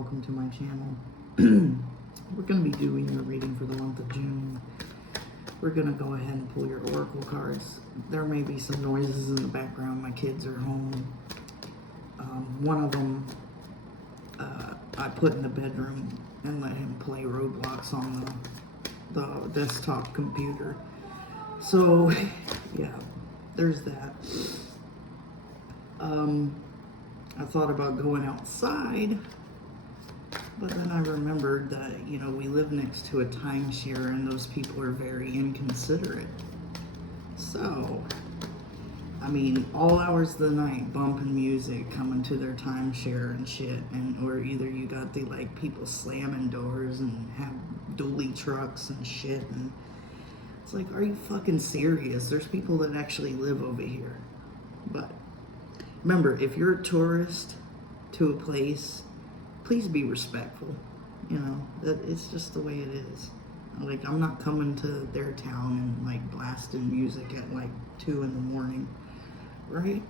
welcome to my channel. We're going to be doing a reading for the month of June. We're going to go ahead and pull your oracle cards. There may be some noises in the background. My kids are home. One of them I put in the bedroom and let him play Roblox on the desktop computer. So, yeah, there's that. I thought about going outside, but then I remembered that, you know, we live next to a timeshare and those people are very inconsiderate. So, I mean, all hours of the night, bumping music, coming to their timeshare and shit, and or either you got the, like, people slamming doors and have dually trucks and shit, and it's like, are you fucking serious? There's people that actually live over here. But remember, if you're a tourist to a place, please be respectful. You know, that it's just the way it is. Like, I'm not coming to their town and, like, blasting music at, like, 2 in the morning, right?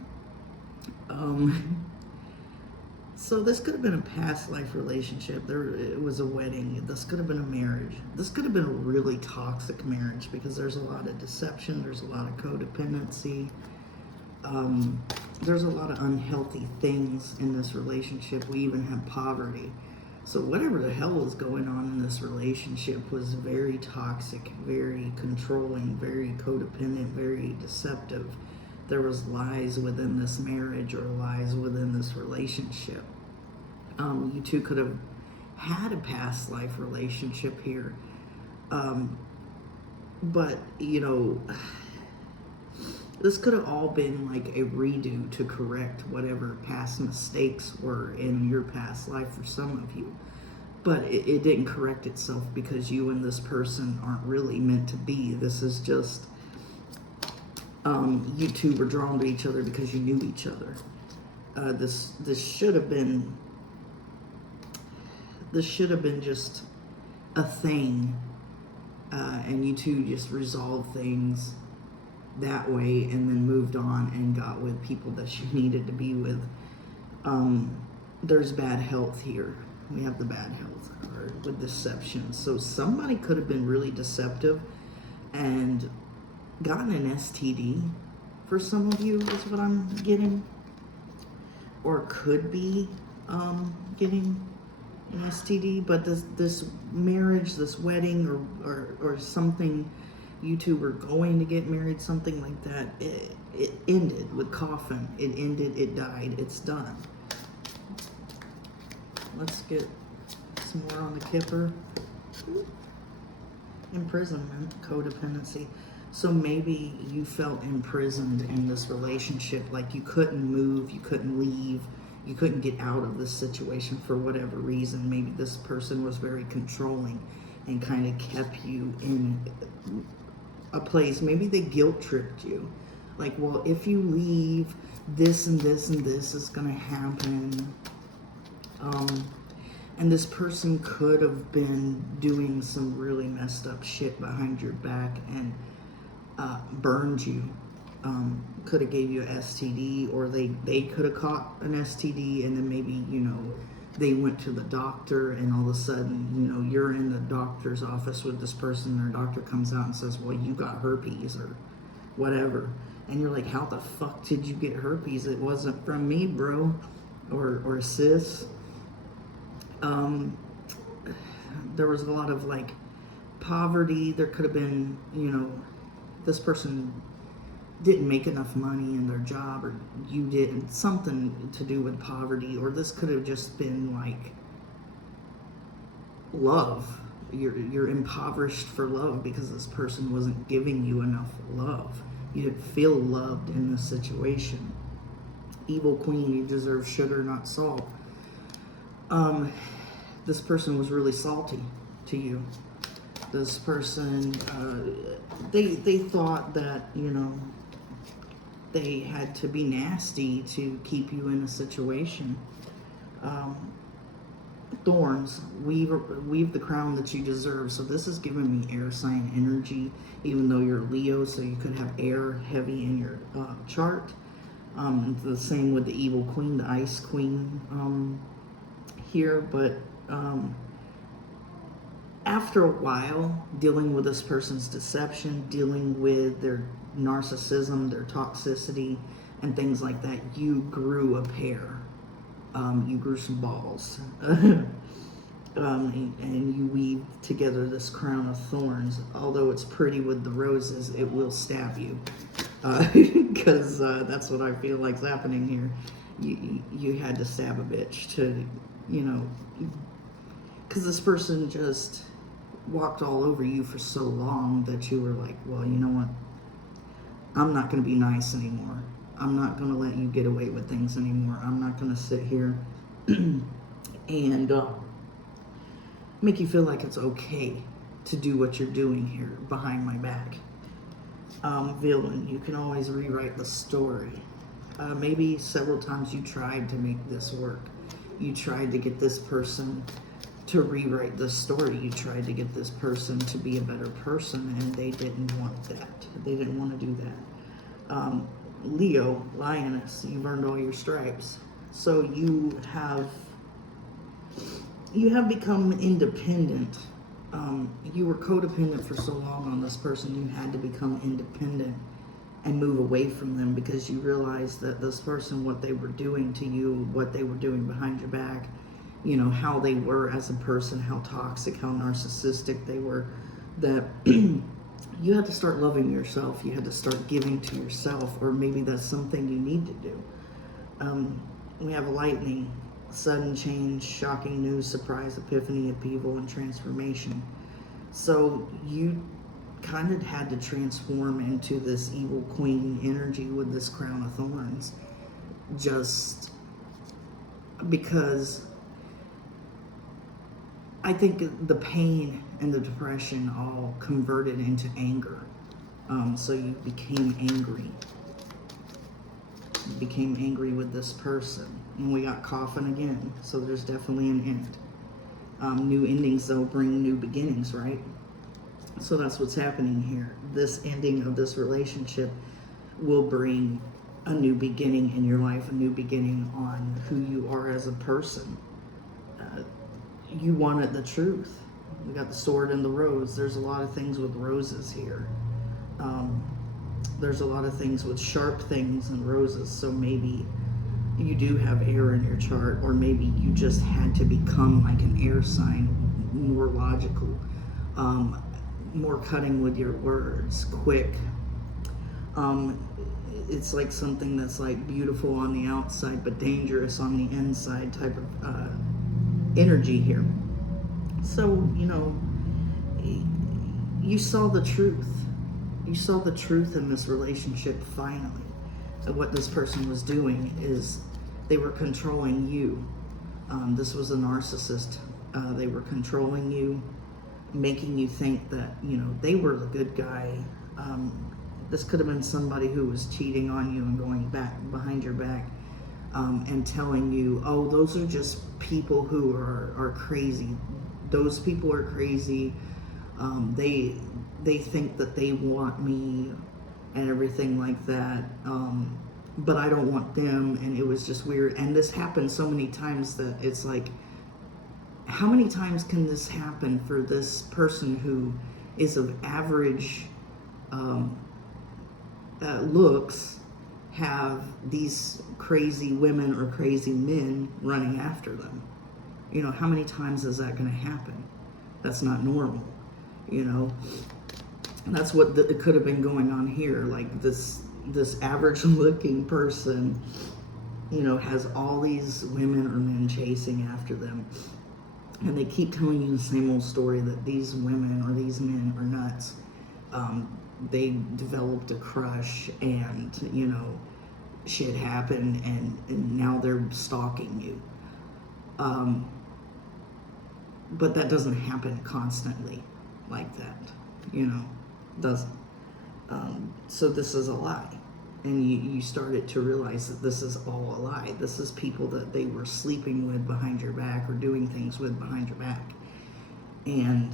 So this could have been a past life relationship. It was a wedding. This could have been a marriage. This could have been a really toxic marriage because there's a lot of deception. There's a lot of codependency. There's a lot of unhealthy things in this relationship. We even have poverty. So whatever the hell was going on in this relationship was very toxic, very controlling, very codependent, very deceptive. There was lies within this marriage or lies within this relationship. You two could have had a past life relationship here. But, you know, this could have all been like a redo to correct whatever past mistakes were in your past life for some of you. But it didn't correct itself because you and this person aren't really meant to be. This is just, you two were drawn to each other because you knew each other. This should have been just a thing. And you two just resolved things that way and then moved on and got with people that you needed to be with. There's bad health here. We have the bad health card with deception. So somebody could have been really deceptive and gotten an STD for some of you is what I'm getting, or could be getting an STD. But this marriage, this wedding, or something, you two were going to get married, something like that, it ended with coffin. It ended, it died, it's done. Let's get some more on the Kipper. Imprisonment, codependency. So maybe you felt imprisoned in this relationship, like you couldn't move, you couldn't leave, you couldn't get out of this situation for whatever reason. Maybe this person was very controlling and kind of kept you in a place. Maybe they guilt tripped you. Like, well, if you leave, this and this and this is going to happen. And this person could have been doing some really messed up shit behind your back and burned you. Could have gave you a STD, or they could have caught an STD, and then maybe, you know, they went to the doctor and all of a sudden, you know, you're in the doctor's office with this person, and their doctor comes out and says, well, you got herpes or whatever. And you're like, how the fuck did you get herpes? It wasn't from me, bro, or sis. There was a lot of, like, poverty. There could have been, you know, this person didn't make enough money in their job, or you didn't, something to do with poverty, or this could have just been like love. You're impoverished for love because this person wasn't giving you enough love. You didn't feel loved in this situation. Evil queen, you deserve sugar, not salt. This person was really salty to you. This person, they thought that, you know, they had to be nasty to keep you in a situation. Thorns, weave the crown that you deserve. So this is giving me air sign energy, even though you're Leo, so you could have air heavy in your chart. The same with the evil queen, the ice queen here, but after a while, dealing with this person's deception, dealing with their narcissism, their toxicity, and things like that, you grew a pair. You grew some balls. And you weave together this crown of thorns. Although it's pretty with the roses, it will stab you. Because that's what I feel like's happening here. You had to stab a bitch to, you know, because this person just walked all over you for so long that you were like, well, you know what? I'm not going to be nice anymore. I'm not going to let you get away with things anymore. I'm not going to sit here and make you feel like it's okay to do what you're doing here behind my back. Villain, you can always rewrite the story. Maybe several times you tried to make this work. You tried to get this person to rewrite the story. You tried to get this person to be a better person, and they didn't want that. They didn't want to do that. Leo, Lioness, you've earned all your stripes. So you have become independent. You were codependent for so long on this person, you had to become independent and move away from them because you realized that this person, what they were doing to you, what they were doing behind your back, you know, how they were as a person, how toxic, how narcissistic they were, that you had to start loving yourself. You had to start giving to yourself, or maybe that's something you need to do. We have lightning, sudden change, shocking news, surprise, epiphany, upheaval, and transformation. So you kind of had to transform into this evil queen energy with this crown of thorns, just because I think the pain and the depression all converted into anger. So you became angry. You became angry with this person. And we got coffin again. So there's definitely an end. New endings, though, bring new beginnings, right? So that's what's happening here. This ending of this relationship will bring a new beginning in your life, a new beginning on who you are as a person. You wanted the truth. We got the sword and the rose. There's a lot of things with roses here. There's a lot of things with sharp things and roses. So maybe you do have air in your chart, or maybe you just had to become like an air sign, more logical, more cutting with your words, quick. It's like something that's like beautiful on the outside but dangerous on the inside type of energy here. So, you know, you saw the truth. You saw the truth in this relationship finally. What this person was doing is they were controlling you. This was a narcissist. They were controlling you, making you think that, you know, they were the good guy. This could have been somebody who was cheating on you and going back behind your back and telling you, oh, those are just people who are crazy. Those people are crazy. They think that they want me and everything like that. But I don't want them, and it was just weird. And this happened so many times that it's like, how many times can this happen for this person who is of average looks, have these crazy women or crazy men running after them? You know, how many times is that going to happen? That's not normal, you know. And that's what it could have been going on here. Like this average looking person, you know, has all these women or men chasing after them. And they keep telling you the same old story that these women or these men are nuts. They developed a crush and, you know, shit happened and now they're stalking you. But that doesn't happen constantly like that, you know, doesn't. So this is a lie. And you started to realize that this is all a lie. This is people that they were sleeping with behind your back or doing things with behind your back. And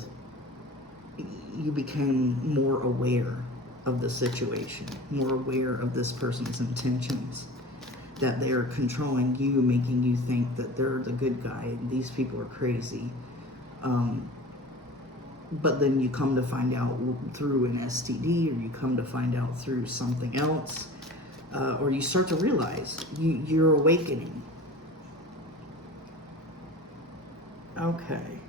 you became more aware of the situation, more aware of this person's intentions. that they're controlling you, making you think that they're the good guy and these people are crazy. But then you come to find out through an STD, or you come to find out through something else, or you start to realize you're awakening. Okay.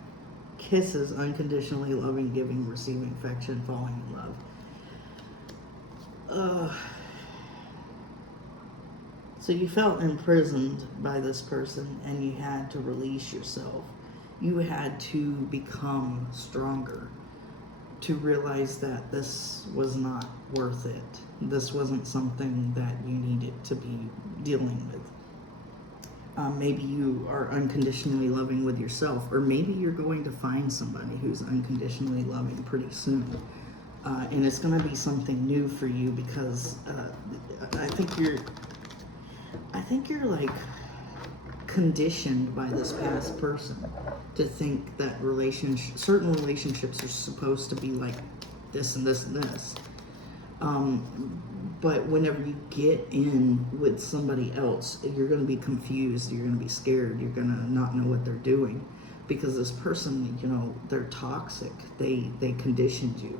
Kisses, unconditionally loving, giving, receiving affection, falling in love. So you felt imprisoned by this person and you had to release yourself. You had to become stronger to realize that this was not worth it. This wasn't something that you needed to be dealing with. Maybe you are unconditionally loving with yourself, or maybe you're going to find somebody who's unconditionally loving pretty soon. And it's going to be something new for you, because I think you're like conditioned by this past person to think that certain relationships are supposed to be like this and this and this. But whenever you get in with somebody else, you're going to be confused, you're going to be scared, you're going to not know what they're doing, because this person, you know, they're toxic. They conditioned you.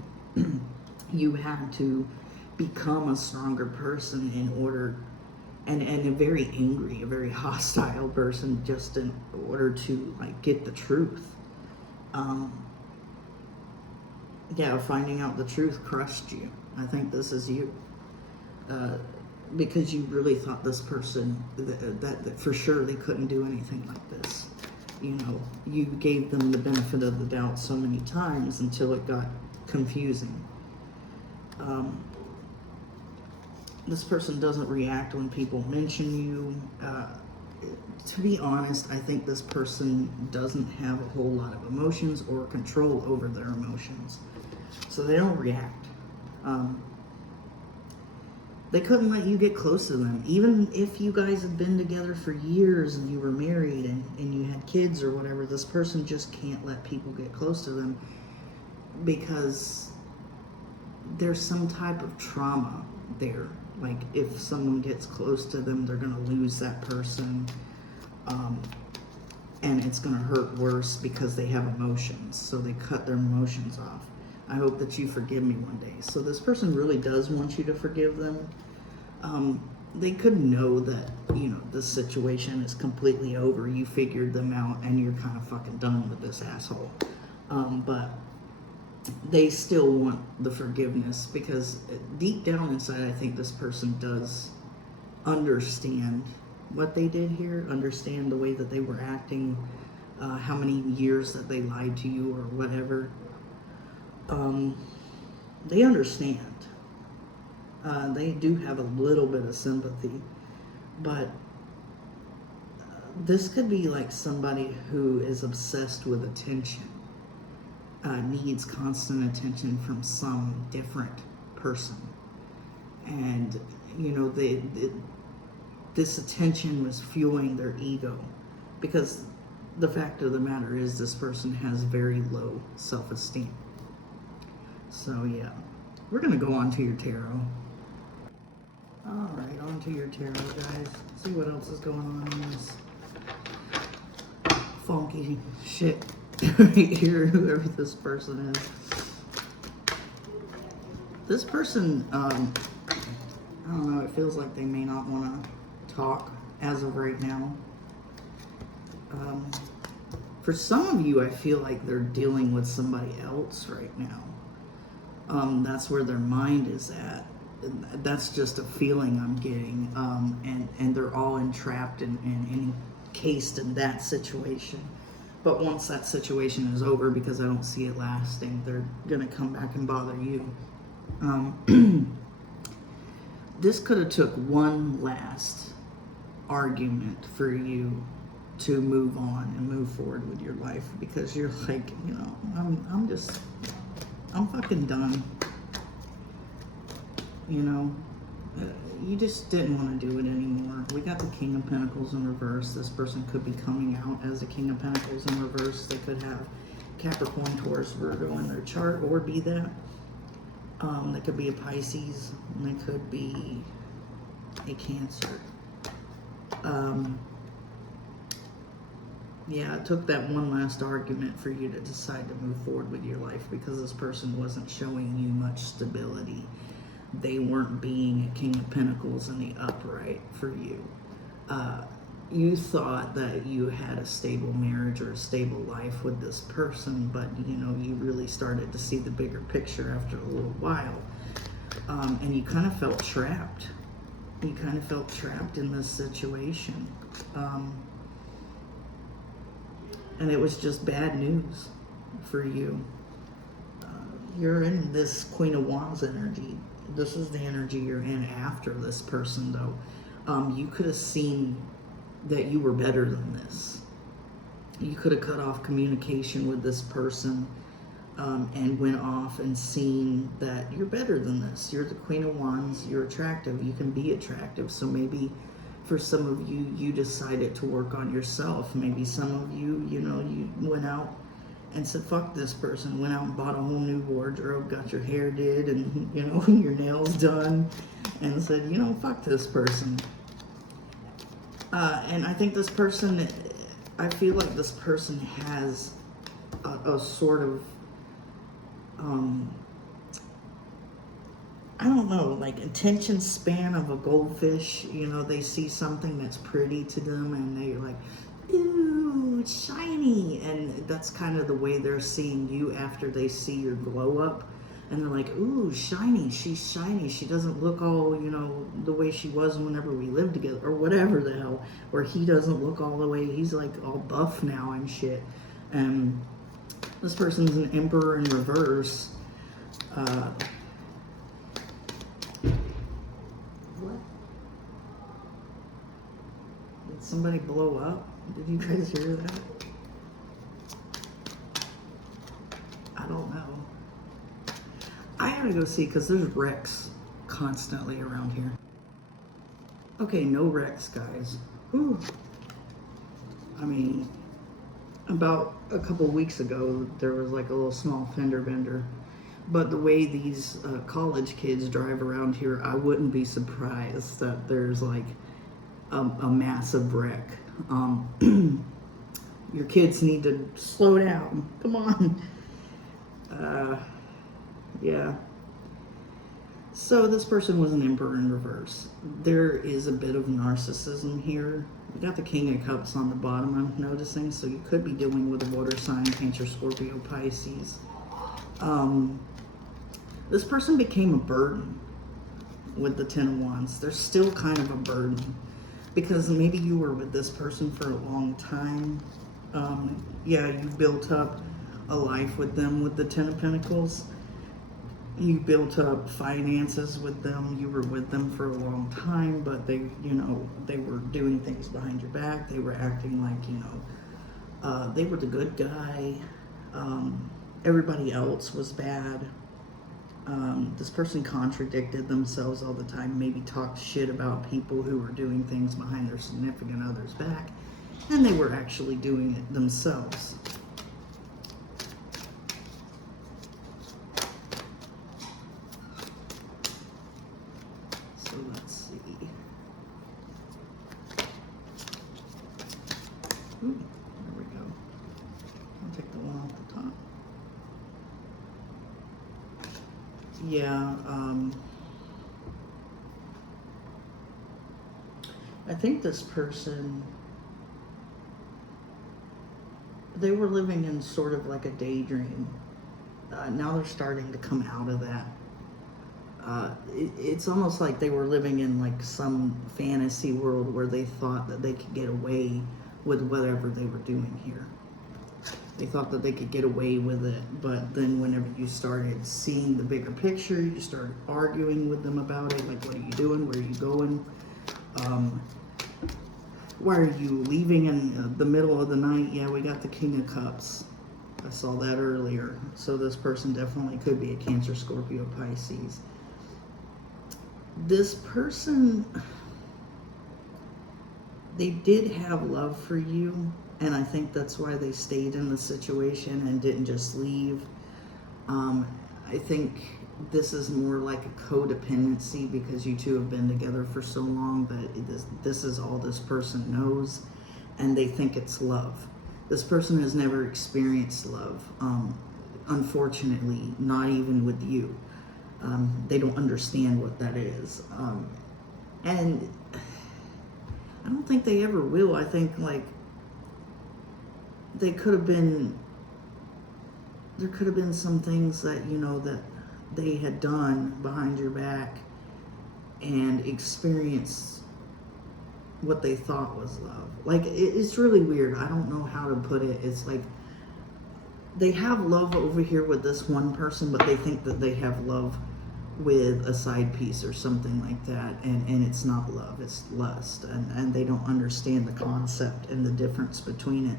You had to become a stronger person in order, and a very angry, a very hostile person, just in order to like get the truth. Yeah, finding out the truth crushed you. I think this is you. Because you really thought this person, that for sure they couldn't do anything like this. You know, you gave them the benefit of the doubt so many times until it got confusing. This person doesn't react when people mention you. To be honest, I think this person doesn't have a whole lot of emotions or control over their emotions. So they don't react. They couldn't let you get close to them. Even if you guys had been together for years and you were married and you had kids or whatever, this person just can't let people get close to them because there's some type of trauma there. Like, if someone gets close to them, they're going to lose that person. And it's going to hurt worse because they have emotions. So they cut their emotions off. I hope that you forgive me one day. So this person really does want you to forgive them. They could know that, you know, this situation is completely over. You figured them out and you're kind of fucking done with this asshole. But they still want the forgiveness, because deep down inside, I think this person does understand what they did here, understand the way that they were acting, how many years that they lied to you or whatever. They understand. They do have a little bit of sympathy, but this could be like somebody who is obsessed with attention, needs constant attention from some different person. And, you know, this attention was fueling their ego, because the fact of the matter is this person has very low self-esteem. So yeah, we're going to go on to your tarot. Alright, on to your tarot, guys. See what else is going on in this funky shit right here, whoever this person is. This person, I don't know, it feels like they may not want to talk as of right now. For some of you, I feel like they're dealing with somebody else right now. That's where their mind is at. That's just a feeling I'm getting. And they're all entrapped and encased in that situation. But once that situation is over, because I don't see it lasting, they're going to come back and bother you. This could have took one last argument for you to move on and move forward with your life, because you're like, you know, I'm fucking done. You know, you just didn't want to do it anymore. We got the King of Pentacles in reverse. This person could be coming out as the King of Pentacles in reverse. They could have Capricorn, Taurus, Virgo in their chart, or be that. They could be a Pisces, and they could be a Cancer. Yeah, it took that one last argument for you to decide to move forward with your life, because this person wasn't showing you much stability. They weren't being a King of Pentacles in the upright for you. You thought that you had a stable marriage or a stable life with this person, but you know, you really started to see the bigger picture after a little while. And you kind of felt trapped. You kind of felt trapped in this situation. And it was just bad news for you. You're in this Queen of Wands energy. This is the energy you're in after this person, though. You could have seen that you were better than this. You could have cut off communication with this person and went off and seen that you're better than this. You're the Queen of Wands. You're attractive. You can be attractive. So maybe for some of you, you decided to work on yourself. Maybe some of you, you know, you went out and said, fuck this person. Went out and bought a whole new wardrobe, got your hair did, and, you know, your nails done, and said, you know, fuck this person. And I think this person, I feel like this person has a sort of, I don't know, like attention span of a goldfish. You know, they see something that's pretty to them and they're like, ooh, it's shiny. And that's kind of the way they're seeing you after they see your glow up. And they're like, ooh, shiny, she's shiny. She doesn't look all, you know, the way she was whenever we lived together, or whatever the hell. Or he doesn't look all the way, he's like all buff now and shit. And this person's an Emperor in reverse. What? Did somebody blow up? Did you guys hear that? I don't know. I gotta go see, because there's wrecks constantly around here. Okay, no wrecks, guys. Whew. I mean, about a couple weeks ago, there was like a little small fender bender. But the way these college kids drive around here, I wouldn't be surprised that there's like a massive wreck. Your kids need to slow down. Come on. Yeah. So this person was an Emperor in reverse. There is a bit of narcissism here. We got the King of Cups on the bottom, I'm noticing, so you could be dealing with a water sign, Cancer, Scorpio, Pisces. This person became a burden with the Ten of Wands. They're still kind of a burden because maybe you were with this person for a long time. Yeah, you built up a life with them with the Ten of Pentacles. You built up finances with them. You were with them for a long time, but they, you know, they were doing things behind your back. They were acting like, you know, they were the good guy. Everybody else was bad. This person contradicted themselves all the time, maybe talked shit about people who were doing things behind their significant other's back, and they were actually doing it themselves. So let's see. Ooh, there we go. I'll take the one off the top. Yeah, I think this person, they were living in sort of like a daydream. Now they're starting to come out of that. It's almost like they were living in like some fantasy world where they thought that they could get away with whatever they were doing here. They thought that they could get away with it, but then whenever you started seeing the bigger picture, you started arguing with them about it, like, what are you doing? Where are you going? Why are you leaving in the middle of the night? Yeah, we got the King of Cups. I saw that earlier. So this person definitely could be a Cancer, Scorpio, Pisces. This person, they did have love for you. And I think that's why they stayed in the situation and didn't just leave. I think this is more like a codependency because you two have been together for so long that this is all this person knows, and they think it's love. This person has never experienced love, unfortunately, not even with you. They don't understand what that is. And I don't think they ever will. I think, like, there could have been some things that, you know, that they had done behind your back and experienced what they thought was love. Like, it's really weird. I don't know how to put it. It's like they have love over here with this one person, but they think that they have love with a side piece or something like that, and it's not love, it's lust, and they don't understand the concept and the difference between it,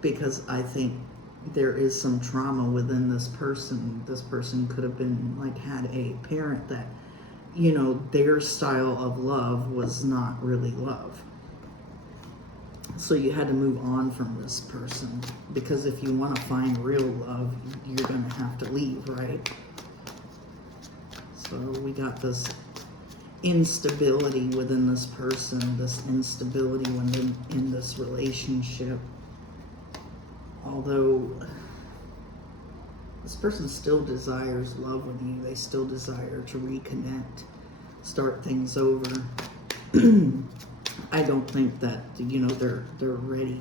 because I think there is some trauma within this person. This person could have been, like, had a parent that, you know, their style of love was not really love. So you had to move on from this person, because if you want to find real love, you're going to have to leave, right? So we got this instability within this person, this instability when in this relationship. Although this person still desires love with you, they still desire to reconnect, start things over. I don't think that, you know, they're ready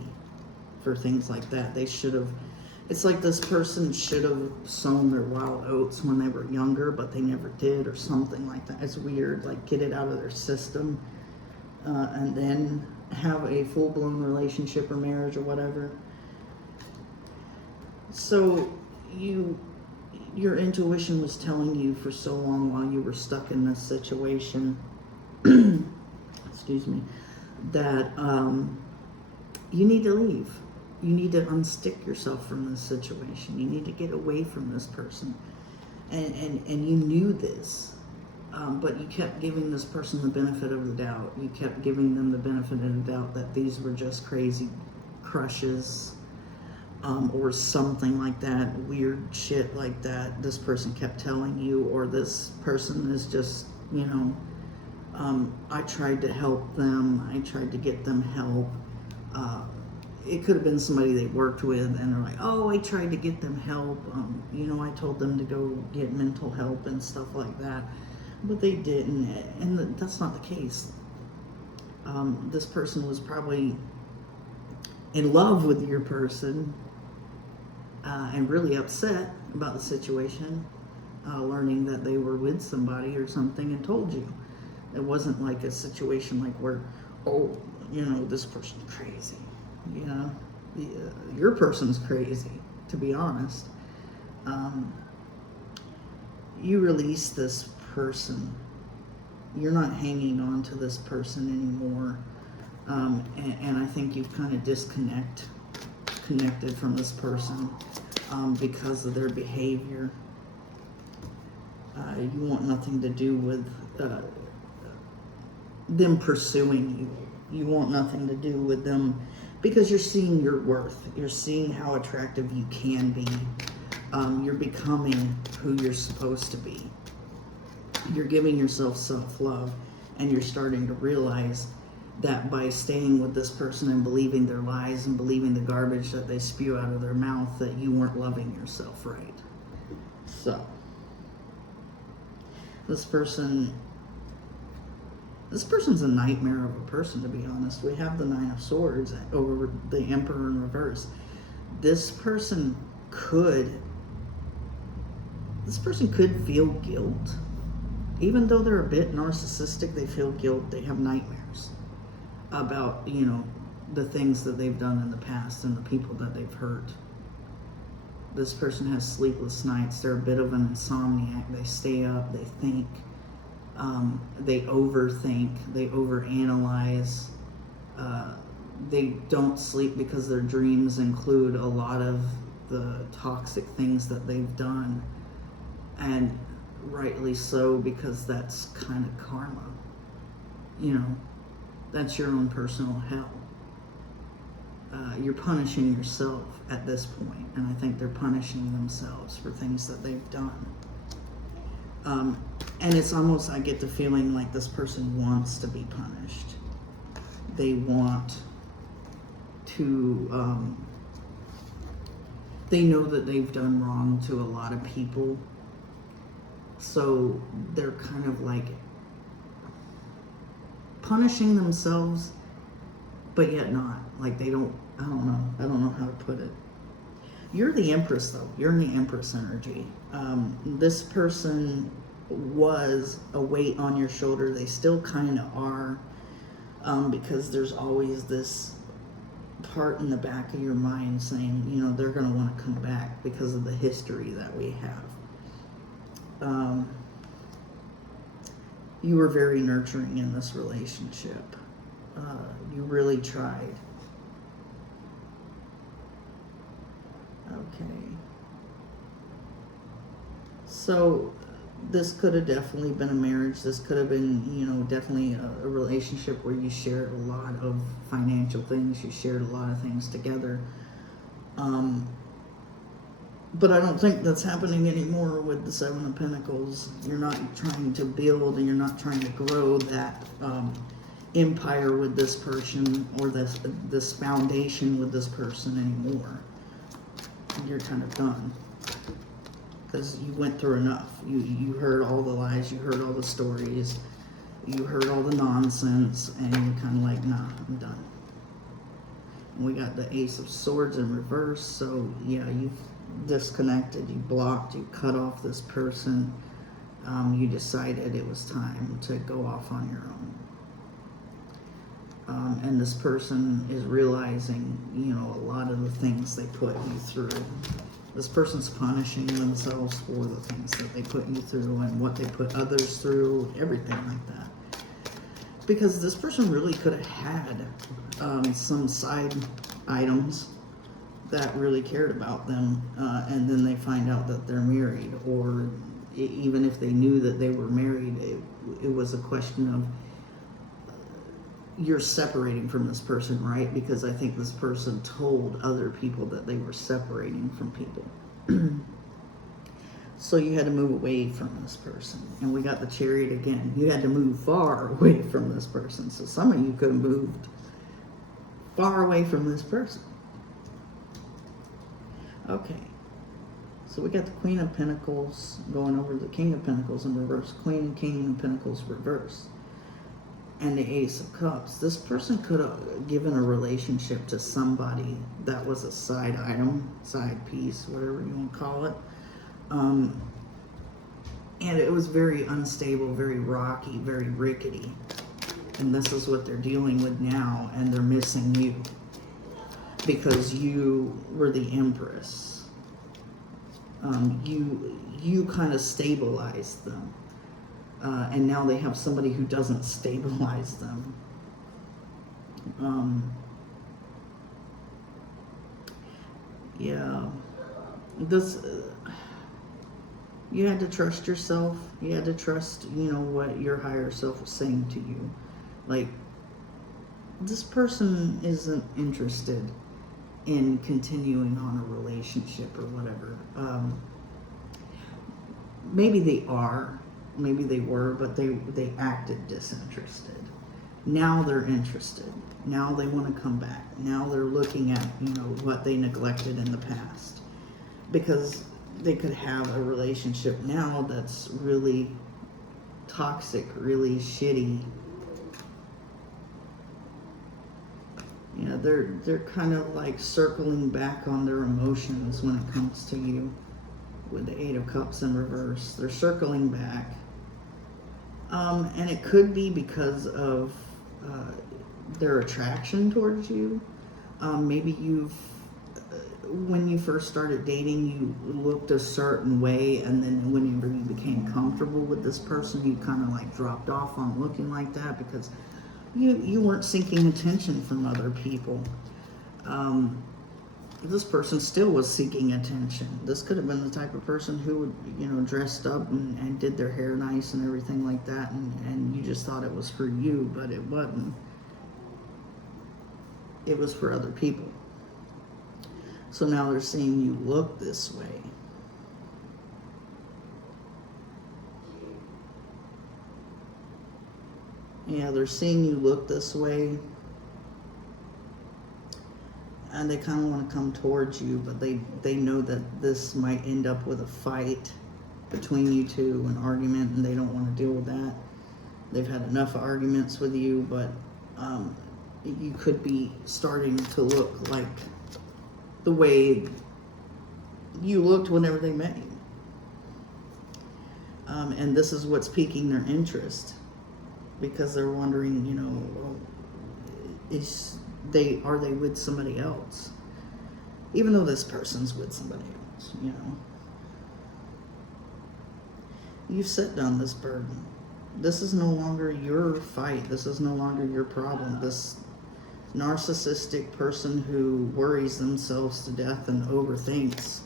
for things like that. They should have. It's like this person should have sown their wild oats when they were younger, but they never did, or something like that. It's weird, like, get it out of their system, and then have a full-blown relationship or marriage or whatever. So your intuition was telling you for so long while you were stuck in this situation, excuse me, that you need to leave. You need to unstick yourself from this situation. You need to get away from this person. And you knew this, but you kept giving this person the benefit of the doubt. You kept giving them the benefit of the doubt that these were just crazy crushes, or something like that, weird shit like that this person kept telling you, or this person is just, you know, I tried to help them, I tried to get them help. It could have been somebody they worked with, and they're like, oh, I tried to get them help. You know, I told them to go get mental help and stuff like that, but they didn't, and that's not the case. This person was probably in love with your person, and really upset about the situation, learning that they were with somebody or something, and told you. It wasn't like a situation like where, oh, you know, this person's crazy. You know, your person's crazy, to be honest. You release this person. You're not hanging on to this person anymore. And I think you've kind of connected from this person because of their behavior. You want nothing to do with them pursuing you. You want nothing to do with them, because you're seeing your worth. You're seeing how attractive you can be. You're becoming who you're supposed to be. You're giving yourself self-love, and you're starting to realize that by staying with this person and believing their lies and believing the garbage that they spew out of their mouth, that you weren't loving yourself right. So, this person's a nightmare of a person, to be honest. We have the Nine of Swords over the Emperor in reverse. This person could feel guilt. Even though they're a bit narcissistic, they feel guilt. They have nightmares about, you know, the things that they've done in the past and the people that they've hurt. This person has sleepless nights. They're a bit of an insomniac. They stay up, they think. They overthink, they overanalyze, they don't sleep because their dreams include a lot of the toxic things that they've done, and rightly so, because that's kind of karma. You know, that's your own personal hell. You're punishing yourself at this point, and I think they're punishing themselves for things that they've done. And it's almost, I get the feeling like this person wants to be punished. They want to, they know that they've done wrong to a lot of people. So they're kind of like punishing themselves, but yet not. Like I don't know how to put it. You're the Empress though. You're in the Empress energy. This person was a weight on your shoulder. They still kind of are, because there's always this part in the back of your mind saying, you know, they're going to want to come back because of the history that we have. You were very nurturing in this relationship. You really tried. Okay. So this could have definitely been a marriage. This could have been, you know, definitely a relationship where you shared a lot of financial things. You shared a lot of things together. But I don't think that's happening anymore with the Seven of Pentacles. You're not trying to build and you're not trying to grow that empire with this person or this foundation with this person anymore. You're kind of done. Because you went through enough. You heard all the lies, you heard all the stories, you heard all the nonsense, and you're kind of like, nah, I'm done. And we got the Ace of Swords in reverse, so yeah, you've disconnected, you blocked, you cut off this person. You decided it was time to go off on your own. And this person is realizing, you know, a lot of the things they put you through. This person's punishing themselves for the things that they put you through and what they put others through, everything like that. Because this person really could have had some side items that really cared about them, and then they find out that they're married, or even if they knew that they were married, it was a question of you're separating from this person, right? Because I think this person told other people that they were separating from people. So you had to move away from this person. And we got the Chariot again. You had to move far away from this person. So some of you could have moved far away from this person. Okay. So we got the Queen of Pentacles going over the King of Pentacles in reverse. Queen and King of Pentacles reverse. And the Ace of Cups. This person could have given a relationship to somebody that was a side item, side piece, whatever you want to call it. And it was very unstable, very rocky, very rickety. And this is what they're dealing with now, and they're missing you. Because you were the Empress. You kind of stabilized them. And now they have somebody who doesn't stabilize them. Yeah. This, you had to trust yourself. You had to trust, you know, what your higher self was saying to you. Like, this person isn't interested in continuing on a relationship or whatever. Maybe they are. Maybe they were, but they acted disinterested. Now they're interested. Now they want to come back. Now they're looking at, you know, what they neglected in the past. Because they could have a relationship now that's really toxic, really shitty. You know, they're kind of like circling back on their emotions when it comes to you with the Eight of Cups in reverse. They're circling back. And it could be because of their attraction towards you. Maybe when you first started dating, you looked a certain way, and then whenever you became comfortable with this person, you kind of like dropped off on looking like that because you weren't seeking attention from other people. This person still was seeking attention. This could have been the type of person who would, you know, dressed up and did their hair nice and everything like that, and you just thought it was for you, but it wasn't. It was for other people. So now they're seeing you look this way. Yeah, they're seeing you look this way. And they kind of want to come towards you, but they know that this might end up with a fight between you two, an argument, and they don't want to deal with that. They've had enough arguments with you, but you could be starting to look like the way you looked whenever they met you. And this is what's piquing their interest, because they're wondering, you know, are they with somebody else? Even though this person's with somebody else, you know. You've set down this burden. This is no longer your fight. This is no longer your problem. This narcissistic person who worries themselves to death and overthinks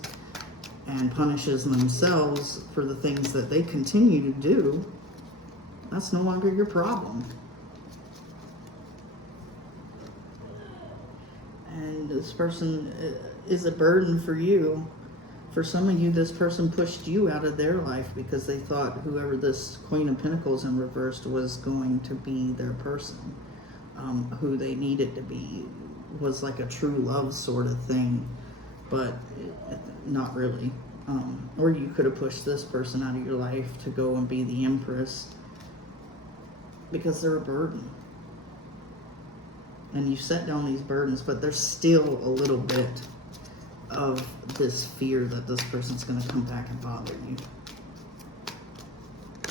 and punishes themselves for the things that they continue to do, that's no longer your problem. And this person is a burden for you. For some of you, this person pushed you out of their life because they thought whoever this Queen of Pentacles in reversed was going to be their person. Who they needed to be, was like a true love sort of thing, but not really. Or you could have pushed this person out of your life to go and be the Empress because they're a burden. And you set down these burdens, but there's still a little bit of this fear that this person's going to come back and bother you.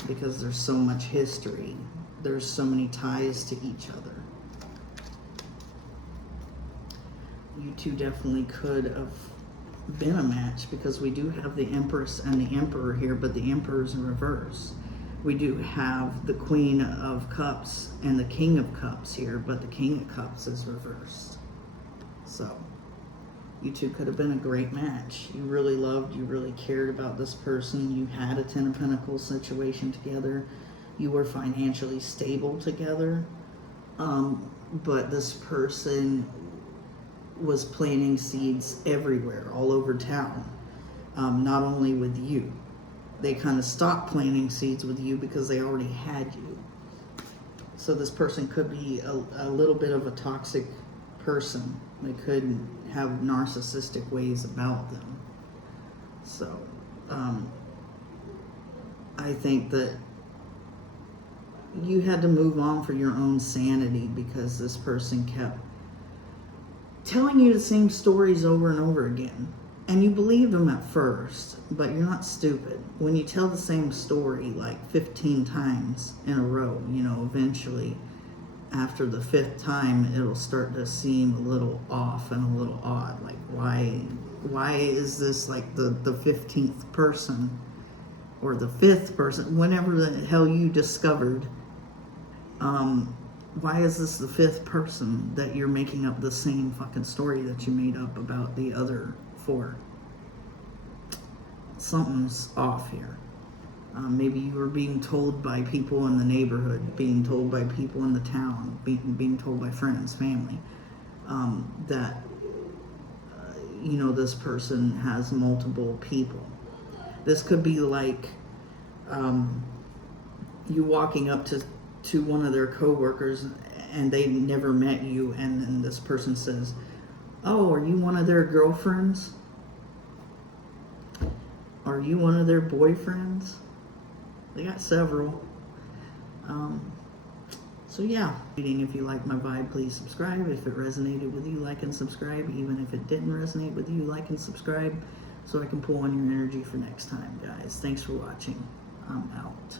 Because there's so much history. There's so many ties to each other. You two definitely could have been a match, because we do have the Empress and the Emperor here, but the Emperor's in reverse. We do have the Queen of Cups and the King of Cups here, but the King of Cups is reversed. So, you two could have been a great match. You really loved, you really cared about this person. You had a Ten of Pentacles situation together. You were financially stable together. But this person was planting seeds everywhere, all over town. Not only with you. They kind of stopped planting seeds with you because they already had you. So this person could be a little bit of a toxic person. They could have narcissistic ways about them. So, I think that you had to move on for your own sanity, because this person kept telling you the same stories over and over again. And you believed them at first, but you're not stupid. When you tell the same story like 15 times in a row, you know, eventually after the 5th time, it'll start to seem a little off and a little odd. Like, why is this like the 15th person or the 5th person, whenever the hell you discovered, why is this the 5th person that you're making up the same fucking story that you made up about the other 4? Something's off here. Maybe you were being told by people in the neighborhood, being told by people in the town, being told by friends, family, that, you know, this person has multiple people. This could be like you walking up to one of their coworkers and they never met you, and then this person says, "Oh, are you one of their girlfriends? Are you one of their boyfriends?" They got several. So yeah. If you like my vibe, please subscribe. If it resonated with you, like and subscribe. Even if it didn't resonate with you, like and subscribe so I can pull on your energy for next time, guys. Thanks for watching. I'm out.